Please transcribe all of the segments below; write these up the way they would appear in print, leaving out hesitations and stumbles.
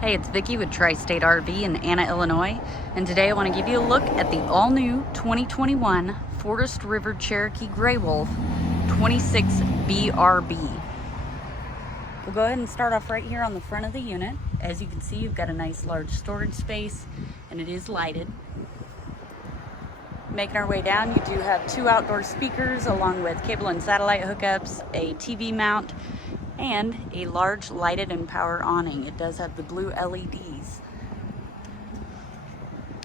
Hey, it's Vicki with Tri-State RV in Anna, Illinois, and today I want to give you a look at the all-new 2021 Forest River Cherokee Grey Wolf 26 BRB. We'll go ahead and start off right here on the front of the unit. As you can see, you've got a nice large storage space, and it is lighted. Making our way down, you do have two outdoor speakers along with cable and satellite hookups, a TV mount, and a large lighted and power awning. It does have the blue LEDs.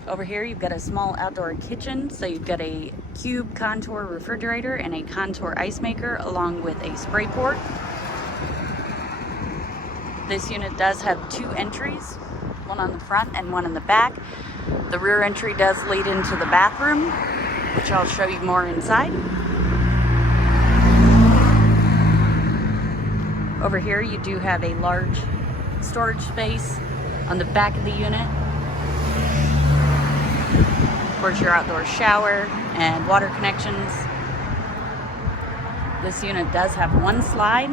Over here you've got a small outdoor kitchen, so you've got a cube contour refrigerator and a contour ice maker along with a spray port. This unit does have two entries, one on the front and one in the back. The rear entry does lead into the bathroom, which I'll show you more inside. Over here you do have a large storage space on the back of the unit. Of course, your outdoor shower and water connections. This unit does have one slide.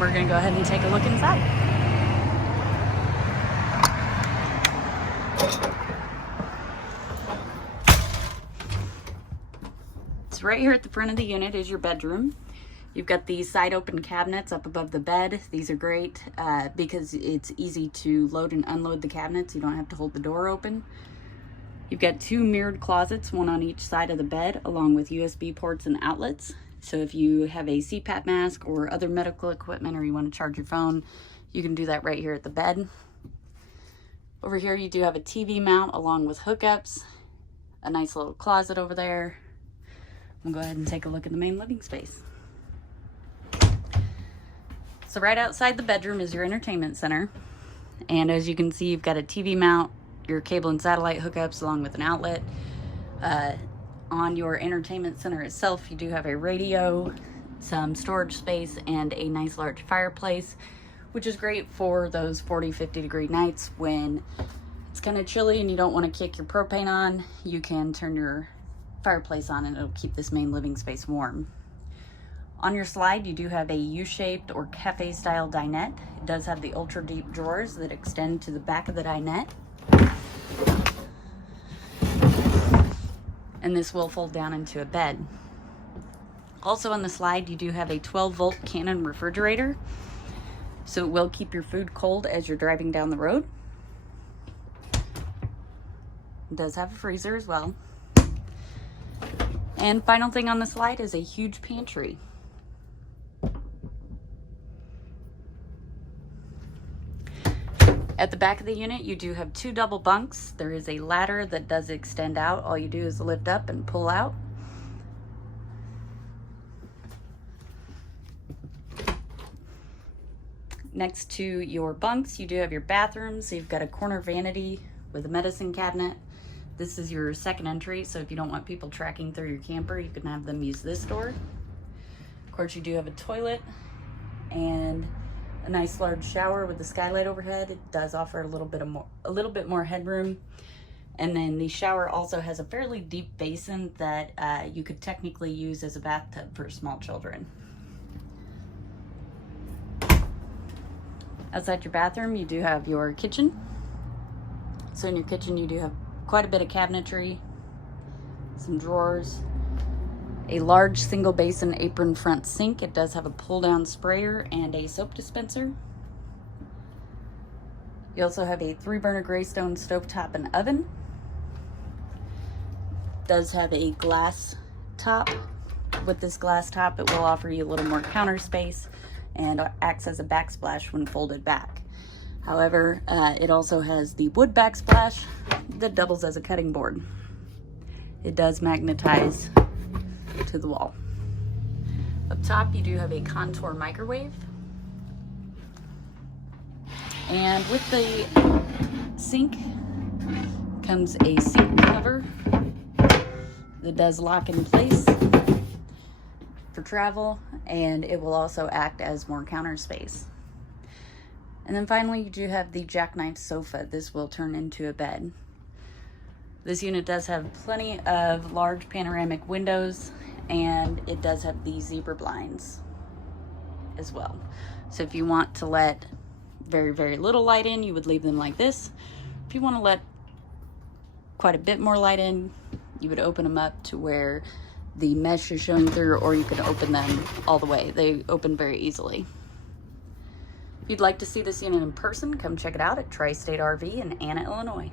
We're going to go ahead and take a look inside. Right here at the front of the unit is your bedroom. You've got these side open cabinets up above the bed. These are great because it's easy to load and unload the cabinets. You don't have to hold the door open. You've got two mirrored closets, one on each side of the bed, along with USB ports and outlets. So if you have a CPAP mask or other medical equipment, or you want to charge your phone, you can do that right here at the bed. Over here you do have a TV mount along with hookups, a nice little closet over there. We'll go ahead and take a look at the main living space. So right outside the bedroom is your entertainment center. And as you can see, you've got a TV mount, your cable and satellite hookups along with an outlet. On your entertainment center itself, you do have a radio, some storage space, and a nice large fireplace, which is great for those 40-50 degree nights when it's kind of chilly and you don't want to kick your propane on. You can turn your fireplace on and it'll keep this main living space warm. On your slide you do have a U-shaped or cafe style dinette. It does have the ultra deep drawers that extend to the back of the dinette, and this will fold down into a bed. Also on the slide you do have a 12-volt Canon refrigerator, so it will keep your food cold as you're driving down the road. It does have a freezer as well. And final thing on the slide is a huge pantry. At the back of the unit, you do have two double bunks. There is a ladder that does extend out. All you do is lift up and pull out. Next to your bunks, you do have your bathrooms. So you've got a corner vanity with a medicine cabinet. This is your second entry, so if you don't want people tracking through your camper, you can have them use this door. Of course, you do have a toilet and a nice large shower with the skylight overhead. It does offer a little bit more headroom. And then the shower also has a fairly deep basin that you could technically use as a bathtub for small children. Outside your bathroom, you do have your kitchen. So in your kitchen, you do have quite a bit of cabinetry, some drawers, a large single basin apron front sink. It does have a pull down sprayer and a soap dispenser. You also have a 3-burner Greystone stovetop and oven. It does have a glass top. With this glass top, it will offer you a little more counter space and acts as a backsplash when folded back. However, it also has the wood backsplash that doubles as a cutting board. It does magnetize to the wall. Up top, you do have a contour microwave. And with the sink comes a sink cover that does lock in place for travel, and it will also act as more counter space. And then finally, you do have the Jackknife Sofa. This will turn into a bed. This unit does have plenty of large panoramic windows and it does have these zebra blinds as well. So if you want to let very, very little light in, you would leave them like this. If you want to let quite a bit more light in, you would open them up to where the mesh is showing through, or you could open them all the way. They open very easily. If you'd like to see this unit in person, come check it out at Tri-State RV in Anna, Illinois.